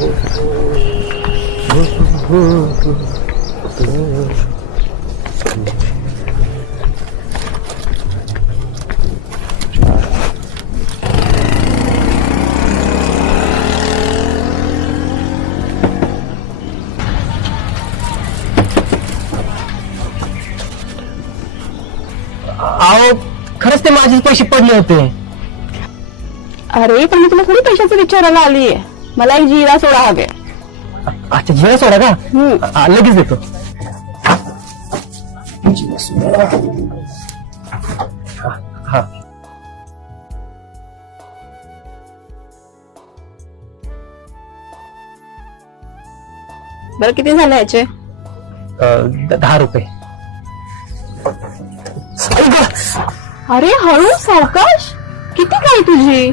अहो खरंच ते माझे पैसे पडले होते. अरे पण मी तुला थोडी पैशाचा विचारायला आलीये. मला एक जिरा सोडा हवे. अच्छा जिरा सोडा का? हम्म. लगेच देतो. हा, हा बरं किती झाले याचे? अं, द- दहा रुपये. गं! अरे हळू सावकाश. किती काय तुझी?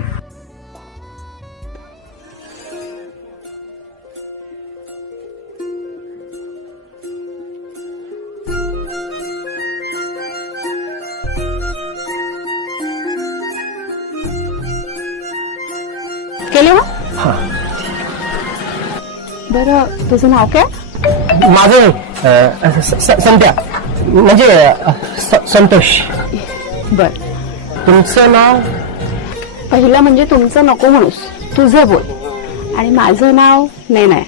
केले हो. बरं तुझं नाव काय? माझं अं, स- स- संत्या म्हणजे अं, स- संतोष. बर. तुमचं नाव? पहिलं म्हणजे तुमचं नको म्हणूस. तुझं बोल. आणि माझं नाव नाही नाही